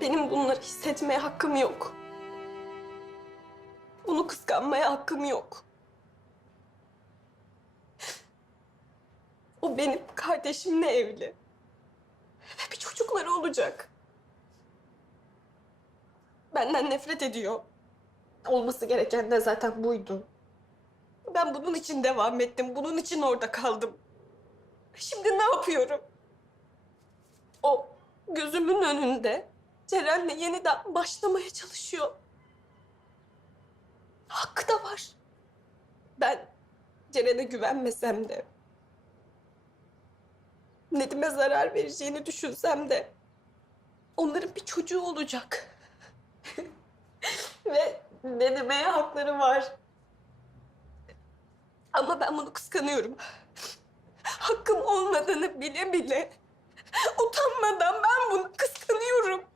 Benim bunları hissetmeye hakkım yok. Bunu kıskanmaya hakkım yok. O benim kardeşimle evli. Ve bir çocukları olacak. Benden nefret ediyor. Olması gereken de zaten buydu. Ben bunun için devam ettim. Bunun için orada kaldım. Şimdi ne yapıyorum? O gözümün önünde Ceren'le yeniden başlamaya çalışıyor. Hakkı da var. Ben Ceren'e güvenmesem de, Nedim'e zarar vereceğini düşünsem de onların bir çocuğu olacak. Ve Nedim'e hakları var. Ama ben bunu kıskanıyorum. Hakkım olmadığını bile bile utanmadan ben bunu kıskanıyorum.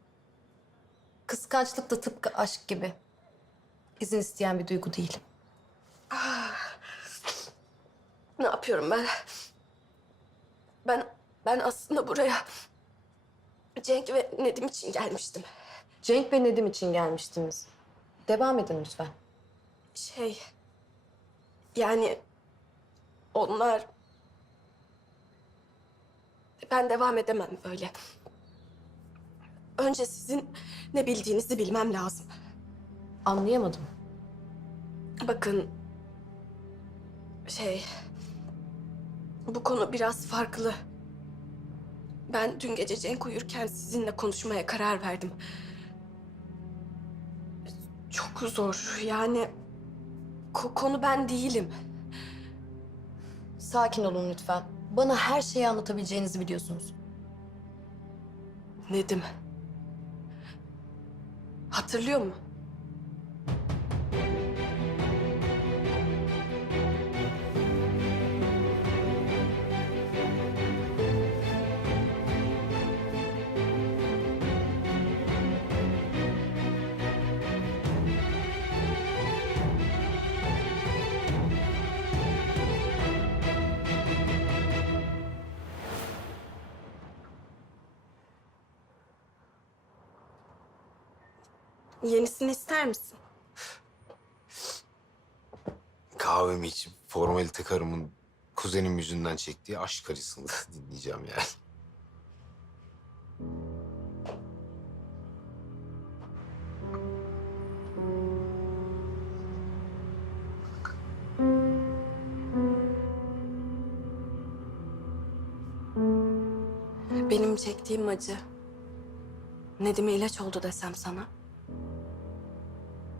Kıskançlık da tıpkı aşk gibi. İzin isteyen bir duygu değil. Ne yapıyorum ben? Ben ben aslında buraya Cenk ve Nedim için gelmiştim. Cenk ve Nedim için gelmiştiniz. Devam edin lütfen. Şey yani onlar ben devam edemem böyle. Önce sizin ne bildiğinizi bilmem lazım. Anlayamadım. Bakın şey bu konu biraz farklı. Ben dün gece Cenk uyurken sizinle konuşmaya karar verdim. Çok zor yani ko- konu ben değilim. Sakin olun lütfen. Bana her şeyi anlatabileceğinizi biliyorsunuz. Nedim. Hatırlıyor mu? Yenisini ister misin? Kahvemi içip formalite karımın kuzenim yüzünden çektiği aşk acısını dinleyeceğim yani. Benim çektiğim acı Nedim'e ilaç oldu desem sana.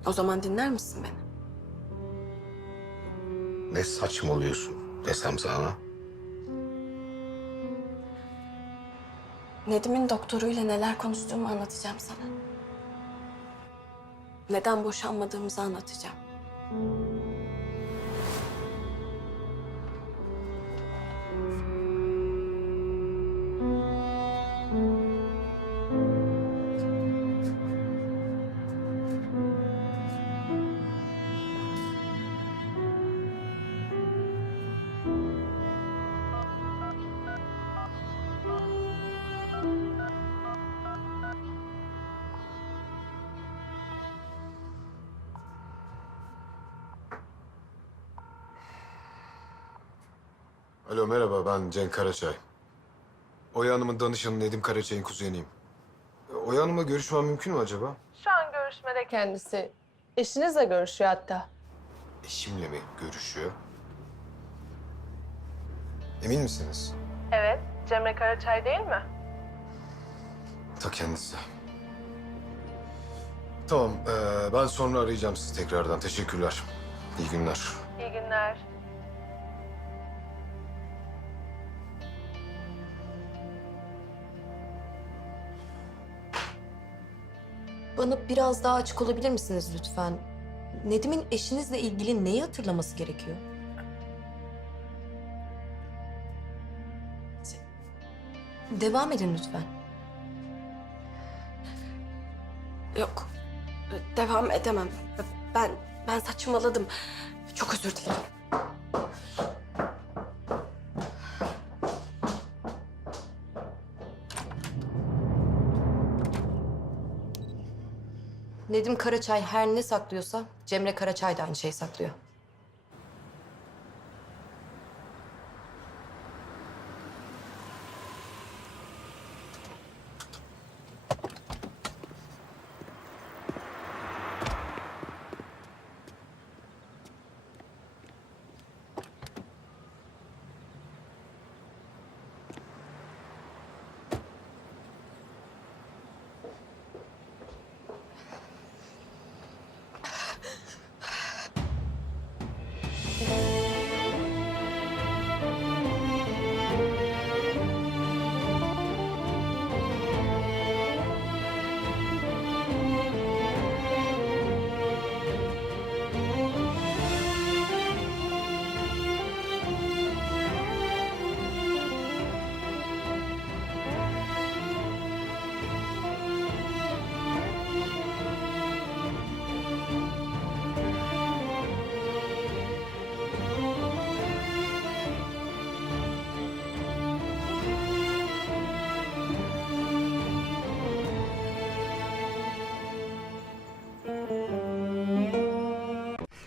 O zaman dinler misin beni? Ne saçmalıyorsun desem sana. Nedim'in doktoruyla neler konuştuğumu anlatacağım sana. Neden boşanmadığımızı anlatacağım. Alo merhaba ben Cenk Karaçay. Oya Hanım'ın danışanı Nedim Karaçay'ın kuzeniyim. E, Oya Hanım'la görüşmem mümkün mü acaba? Şu an görüşmede kendisi. Eşinizle görüşüyor hatta. Eşimle mi görüşüyor? Emin misiniz? Evet, Cemre Karaçay değil mi? Ta kendisi. Tamam, e, ben sonra arayacağım sizi tekrardan. Teşekkürler. İyi günler. İyi günler. Bana biraz daha açık olabilir misiniz lütfen? Nedim'in eşinizle ilgili neyi hatırlaması gerekiyor? Devam edin lütfen. Yok. Devam edemem. Ben ben saçmaladım. Çok özür dilerim. Nedim Karaçay her ne saklıyorsa Cemre Karaçay da aynı şeyi saklıyor.